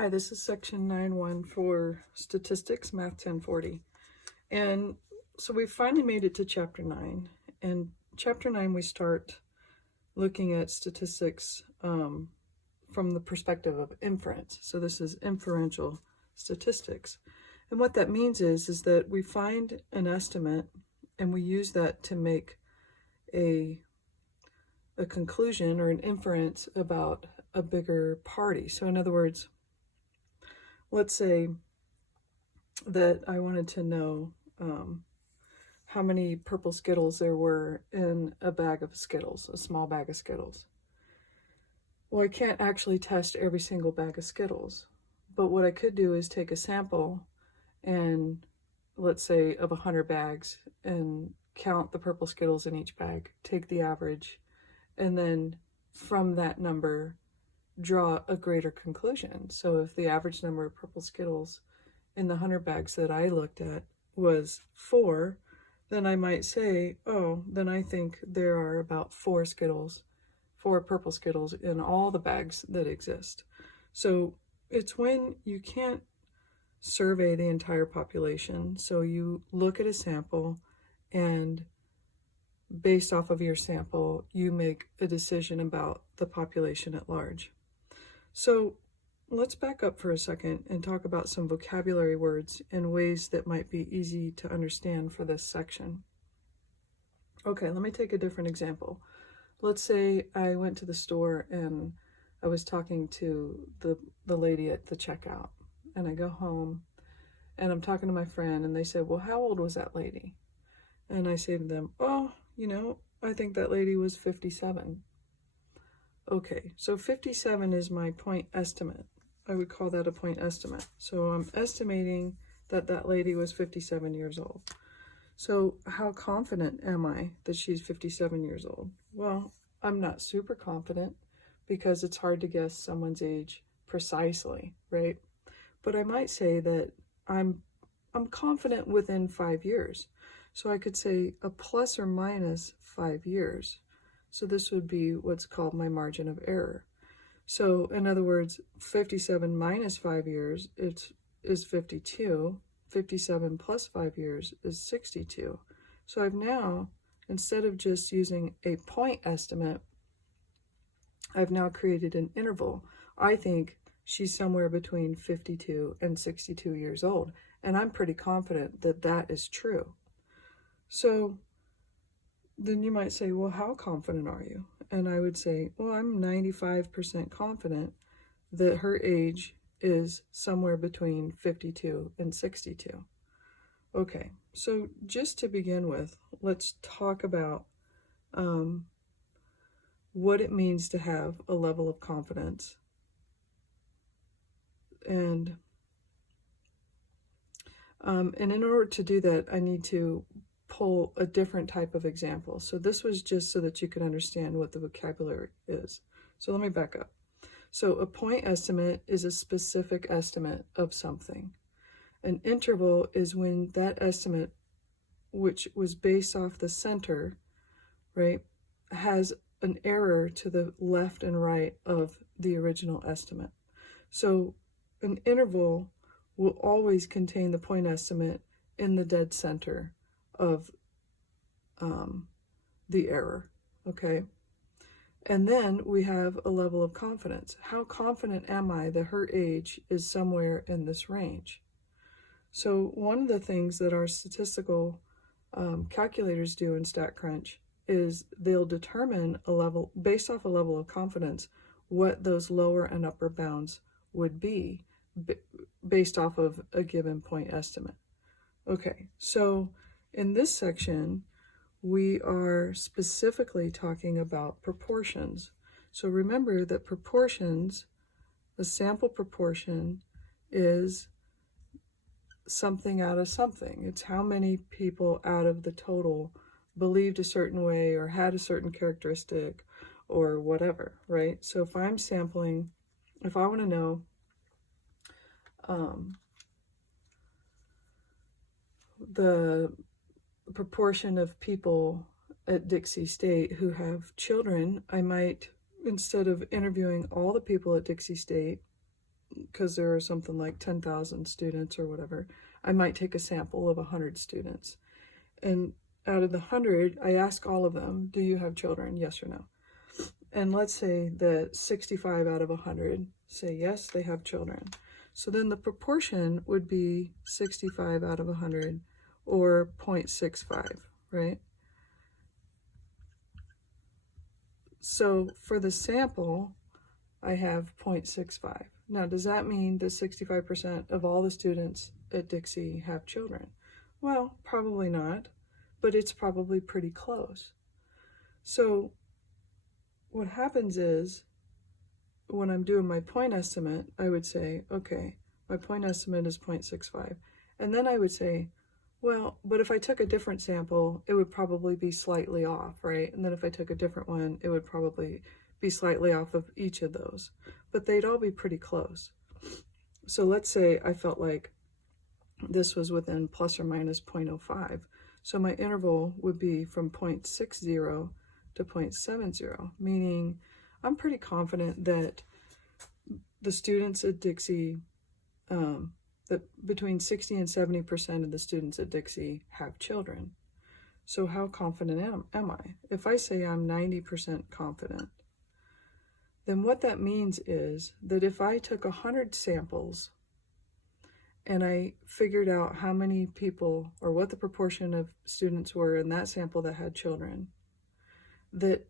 Hi, this is section 9.1 for statistics, math 1040. And so we finally made it to chapter 9. And chapter 9, we start looking at statistics from the perspective of inference. So this is inferential statistics. And what that means is that we find an estimate and we use that to make a conclusion or an inference about a bigger party. So in other words, let's say that I wanted to know how many purple Skittles there were in a bag of Skittles, a small bag of Skittles. Well, I can't actually test every single bag of Skittles, but what I could do is take a sample and, let's say, of 100 bags and count the purple Skittles in each bag, take the average, and then from that number draw a greater conclusion. So if the average number of purple Skittles in the 100 bags that I looked at was 4, then I might say, oh, then I think there are about 4 purple Skittles in all the bags that exist. So it's when you can't survey the entire population. So you look at a sample, and based off of your sample, you make a decision about the population at large. So let's back up for a second and talk about some vocabulary words in ways that might be easy to understand for this section. Okay, let me take a different example. Let's say I went to the store and I was talking to the lady at the checkout, and I go home and I'm talking to my friend, and they said, well, how old was that lady? And I say to them, oh, I think that lady was 57. Okay, so 57 is my point estimate. I would call that a point estimate. So I'm estimating that that lady was 57 years old. So how confident am I that she's 57 years old? Well, I'm not super confident because it's hard to guess someone's age precisely, right? But I might say that I'm confident within 5 years. So I could say a plus or minus 5 years. So this would be what's called my margin of error. So in other words, 57 minus 5 years is 52. 57 plus 5 years is 62. So I've now, instead of just using a point estimate, I've now created an interval. I think she's somewhere between 52 and 62 years old, and I'm pretty confident that that is true. So then you might say, well, how confident are you? And I would say, well, I'm 95% confident that her age is somewhere between 52 and 62. Okay, so just to begin with, let's talk about what it means to have a level of confidence. And in order to do that, I need to pull a different type of example. So this was just so that you could understand what the vocabulary is. So let me back up. So a point estimate is a specific estimate of something. An interval is when that estimate, which was based off the center, right, has an error to the left and right of the original estimate. So an interval will always contain the point estimate in the dead center of the error, okay? And then we have a level of confidence. How confident am I that her age is somewhere in this range? So one of the things that our statistical calculators do in StatCrunch is they'll determine a level, based off a level of confidence, what those lower and upper bounds would be based off of a given point estimate. Okay, so in this section, we are specifically talking about proportions. So remember that proportions, the sample proportion is something out of something. It's how many people out of the total believed a certain way or had a certain characteristic or whatever, right? So if I'm sampling, if I want to know the proportion of people at Dixie State who have children, I might, instead of interviewing all the people at Dixie State, because there are something like 10,000 students or whatever, I might take a sample of 100 students. And out of the 100, I ask all of them, do you have children? Yes or no? And let's say that 65 out of 100 say yes, they have children. So then the proportion would be 65 out of 100, or 0.65, right? So for the sample, I have 0.65. Now, does that mean that 65% of all the students at Dixie have children? Well, probably not, but it's probably pretty close. So what happens is, when I'm doing my point estimate, I would say, okay, my point estimate is 0.65. And then I would say, well, but if I took a different sample, it would probably be slightly off, right? And then if I took a different one, it would probably be slightly off of each of those. But they'd all be pretty close. So let's say I felt like this was within plus or minus 0.05. So my interval would be from 0.60 to 0.70, meaning I'm pretty confident that the students at Dixie, that between 60 and 70% of the students at Dixie have children. So how confident am I? If I say I'm 90% confident, then what that means is that if I took 100 samples and I figured out how many people, or what the proportion of students were in that sample that had children, that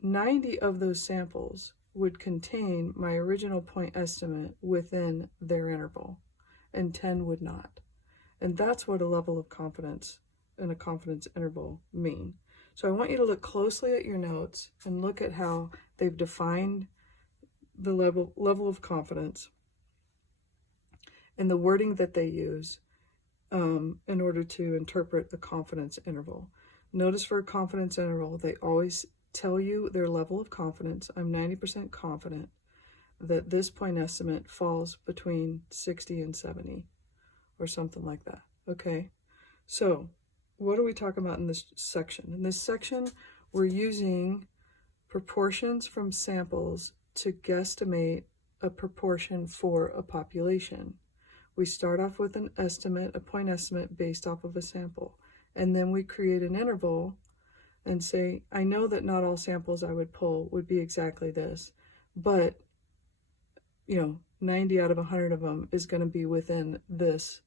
90 of those samples would contain my original point estimate within their interval, and 10 would not. And that's what a level of confidence and a confidence interval mean. So I want you to look closely at your notes and look at how they've defined the level of confidence and the wording that they use in order to interpret the confidence interval. Notice for a confidence interval, they always tell you their level of confidence. I'm 90% confident that this point estimate falls between 60 and 70 or something like that. Okay, so what are we talking about in this section? In this section, we're using proportions from samples to guesstimate a proportion for a population. We start off with an estimate, a point estimate based off of a sample, and then we create an interval and say, I know that not all samples I would pull would be exactly this, but 90 out of 100 of them is going to be within this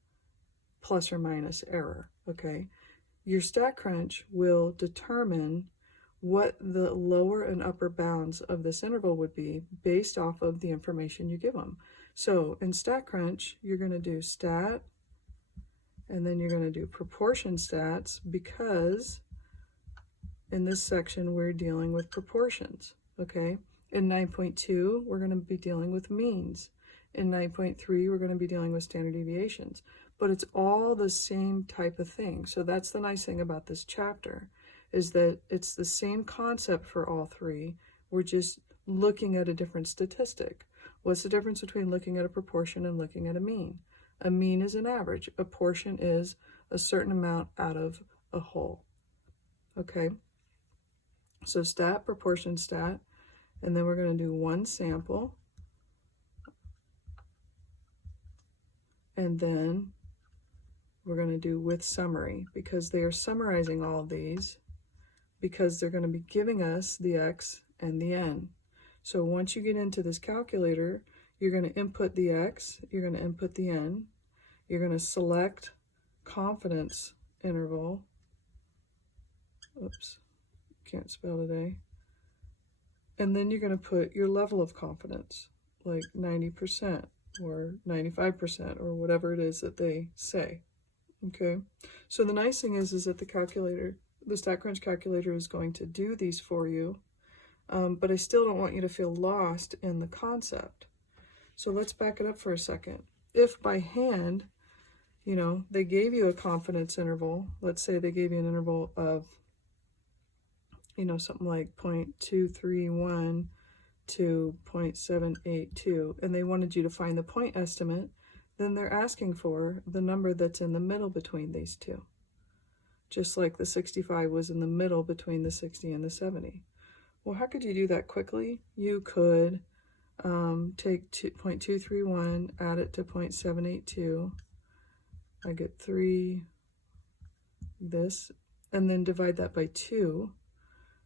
plus or minus error, okay? Your StatCrunch will determine what the lower and upper bounds of this interval would be based off of the information you give them. So in StatCrunch, you're going to do stat, and then you're going to do proportion stats, because in this section we're dealing with proportions, okay? In 9.2, we're going to be dealing with means. In 9.3, we're going to be dealing with standard deviations. But it's all the same type of thing. So that's the nice thing about this chapter, is that it's the same concept for all three. We're just looking at a different statistic. What's the difference between looking at a proportion and looking at a mean? A mean is an average. A portion is a certain amount out of a whole. Okay? So stat, proportion, stat, and then we're going to do one sample, and then we're going to do with summary, because they are summarizing all of these, because they're going to be giving us the x and the n. So once you get into this calculator, you're going to input the x, you're going to input the n, you're going to select confidence interval, oops, can't spell today, and then you're going to put your level of confidence, like 90% or 95% or whatever it is that they say. Okay, so the nice thing is that the StatCrunch calculator is going to do these for you, but I still don't want you to feel lost in the concept. So let's back it up for a second. If by hand, they gave you a confidence interval, let's say they gave you an interval of, something like 0.231 to 0.782, and they wanted you to find the point estimate, then they're asking for the number that's in the middle between these two. Just like the 65 was in the middle between the 60 and the 70. Well, how could you do that quickly? You could take 0.231, add it to 0.782. I get 3, this, and then divide that by 2.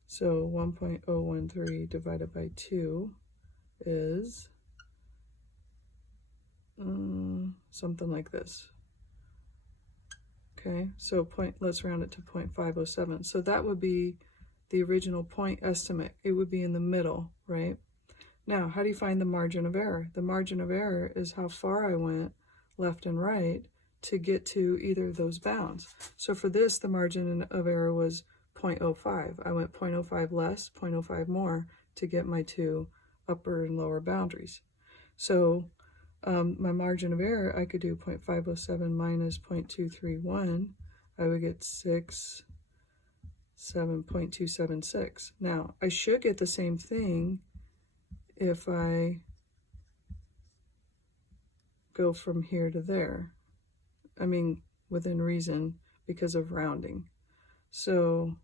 So 1.013 divided by 2 is something like this. Okay, so let's round it to 0.507. So that would be the original point estimate. It would be in the middle, right? Now, how do you find the margin of error? The margin of error is how far I went left and right to get to either of those bounds. So for this, the margin of error was 0.05. I went 0.05 less, 0.05 more to get my two upper and lower boundaries. So my margin of error, I could do 0.507 minus 0.231. I would get 7.276. Now, I should get the same thing if I go from here to there. I mean, within reason, because of rounding. So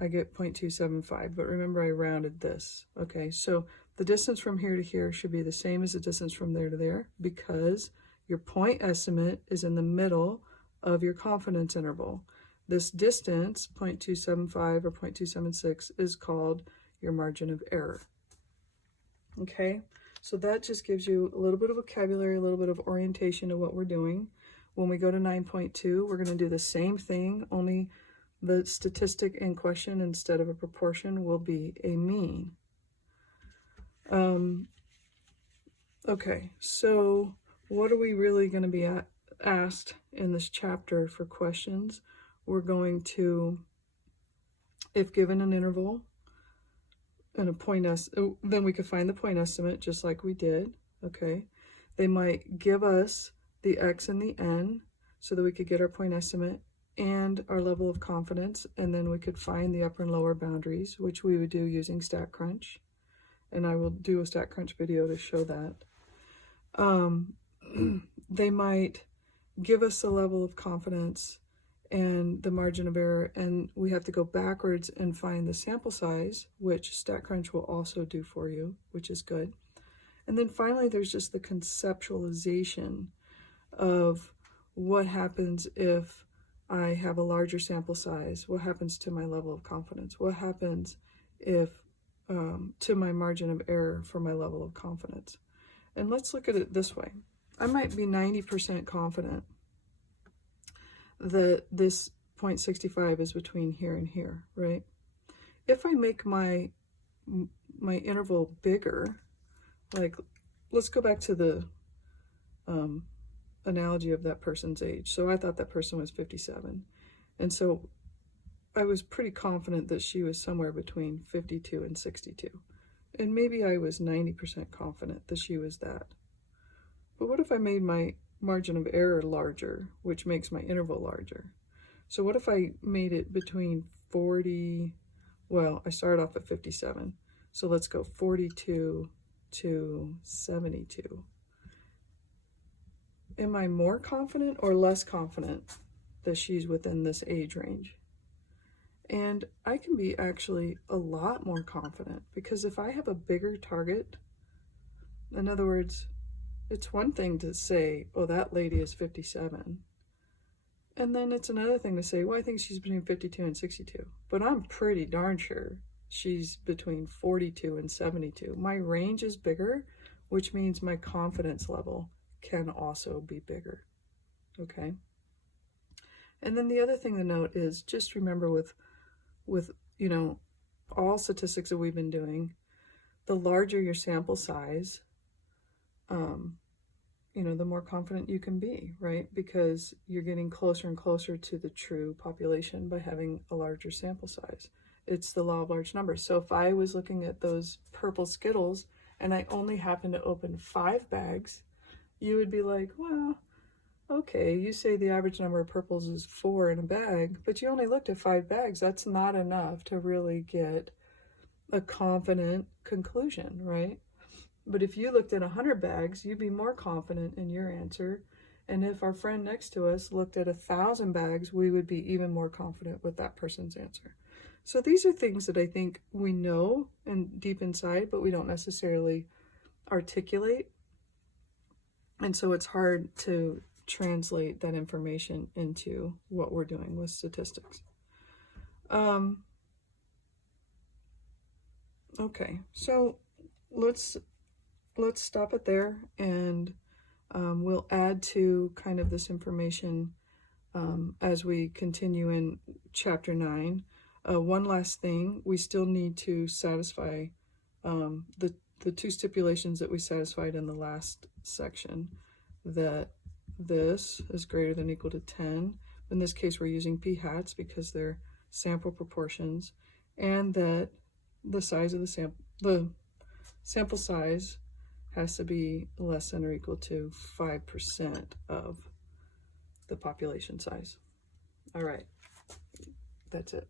I get 0.275, but remember I rounded this. Okay, so the distance from here to here should be the same as the distance from there to there, because your point estimate is in the middle of your confidence interval. This distance, 0.275 or 0.276, is called your margin of error. Okay, so that just gives you a little bit of vocabulary, a little bit of orientation to what we're doing. When we go to 9.2, we're going to do the same thing, only the statistic in question instead of a proportion will be a mean. Okay, so what are we really going to be asked in this chapter for questions? We're going to, if given an interval and a point estimate, then we could find the point estimate just like we did. Okay, they might give us the x and the n so that we could get our point estimate and our level of confidence, and then we could find the upper and lower boundaries, which we would do using StatCrunch, and I will do a StatCrunch video to show that. They might give us the level of confidence and the margin of error, and we have to go backwards and find the sample size, which StatCrunch will also do for you, which is good. And then finally, there's just the conceptualization of what happens if I have a larger sample size, what happens to my level of confidence, what happens if to my margin of error for my level of confidence. And let's look at it this way. I might be 90% confident that this 0.65 is between here and here, right? If I make my interval bigger, like let's go back to the analogy of that person's age. So I thought that person was 57. And so I was pretty confident that she was somewhere between 52 and 62. And maybe I was 90% confident that she was that. But what if I made my margin of error larger, which makes my interval larger? So what if I made it between 40, well, I started off at 57. So let's go 42 to 72. Am I more confident or less confident that she's within this age range? And I can be actually a lot more confident, because if I have a bigger target, in other words, it's one thing to say, oh, that lady is 57. And then it's another thing to say, well, I think she's between 52 and 62. But I'm pretty darn sure she's between 42 and 72. My range is bigger, which means my confidence level can also be bigger. Okay. And then the other thing to note is just remember with you know, all statistics that we've been doing, the larger your sample size, you know, the more confident you can be, right? Because you're getting closer and closer to the true population by having a larger sample size. It's the law of large numbers. So if I was looking at those purple Skittles and I only happened to open 5 bags, you would be like, well, okay, you say the average number of purples is 4 in a bag, but you only looked at 5 bags. That's not enough to really get a confident conclusion, right? But if you looked at 100 bags, you'd be more confident in your answer. And if our friend next to us looked at 1,000 bags, we would be even more confident with that person's answer. So these are things that I think we know and deep inside, but we don't necessarily articulate. And so it's hard to translate that information into what we're doing with statistics. Okay, so let's stop it there, and we'll add to kind of this information as we continue in chapter 9. One last thing, we still need to satisfy the two stipulations that we satisfied in the last section, that this is greater than or equal to 10. In this case, we're using p-hats because they're sample proportions, and that the size of the sample size has to be less than or equal to 5% of the population size. All right, that's it.